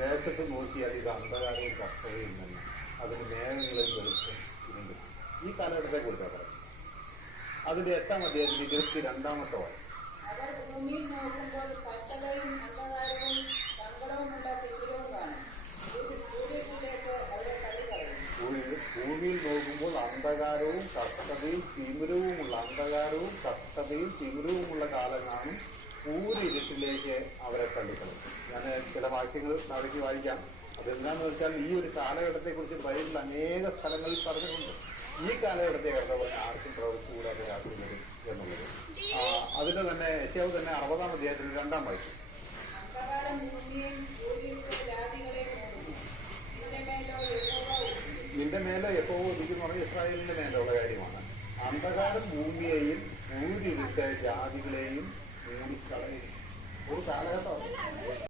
ദേശത്ത് നോക്കിയാൽ ഇത് അന്ധകാരവും കഷ്ടതയും തന്നെ, അതിന് മേഘങ്ങളിൽ വെളിച്ചം ഇരുണ്ട്. ഈ കാലഘട്ടത്തെ കുറിച്ചാണ് പറയുന്നത്. അതിന്റെ 8-ാം അധ്യായത്തിൽ 22-ാമത്തെ വാക്യം. ഭൂമിയിൽ നോക്കുമ്പോൾ കഷ്ടതയും അന്ധകാരവും സങ്കടവുമുള്ള തിമിരവും കാണും. സൂര്യനിലേക്ക് അവരെ തള്ളിക്കളയും. ഭൂമിയിൽ നോക്കുമ്പോൾ അന്ധകാരവും കഷ്ടതയും തിമിരവുമുള്ള അന്ധകാരവും കഷ്ടതയും തിമിരവുമുള്ള കാലം കാണും. ഇരുട്ടിലേക്ക് അവരെ തള്ളിക്കളയും. ഞാൻ ചില വാക്യങ്ങൾ നാളേക്ക് വായിക്കാം. അതെന്താണെന്ന് വെച്ചാൽ ഈ ഒരു കാലഘട്ടത്തെക്കുറിച്ച് ബൈബിളിൽ അനേക സ്ഥലങ്ങളിൽ പറഞ്ഞിട്ടുണ്ട്. ഈ കാലഘട്ടത്തെ കണ്ട പറഞ്ഞ ആർക്കും പ്രവർത്തിച്ചുകൂടാതെ രാത്രി വരും എന്നുള്ളത്. അതിന്റെ തന്നെ യെശയ്യാവ് തന്നെ 60-ാം അധ്യായത്തിൽ 2-ാം വാക്യം. നിന്റെ മേലെ യഹോവ ഉദിക്കുന്നു പറഞ്ഞ ഇസ്രായേലിന്റെ മേലുള്ള കാര്യമാണ്. അന്ധകാരം ഭൂമിയെയും ഊരിരുട്ട് ജാതികളെയും മൂടിക്കളയും. ഒരു കാലഘട്ടമാണ്.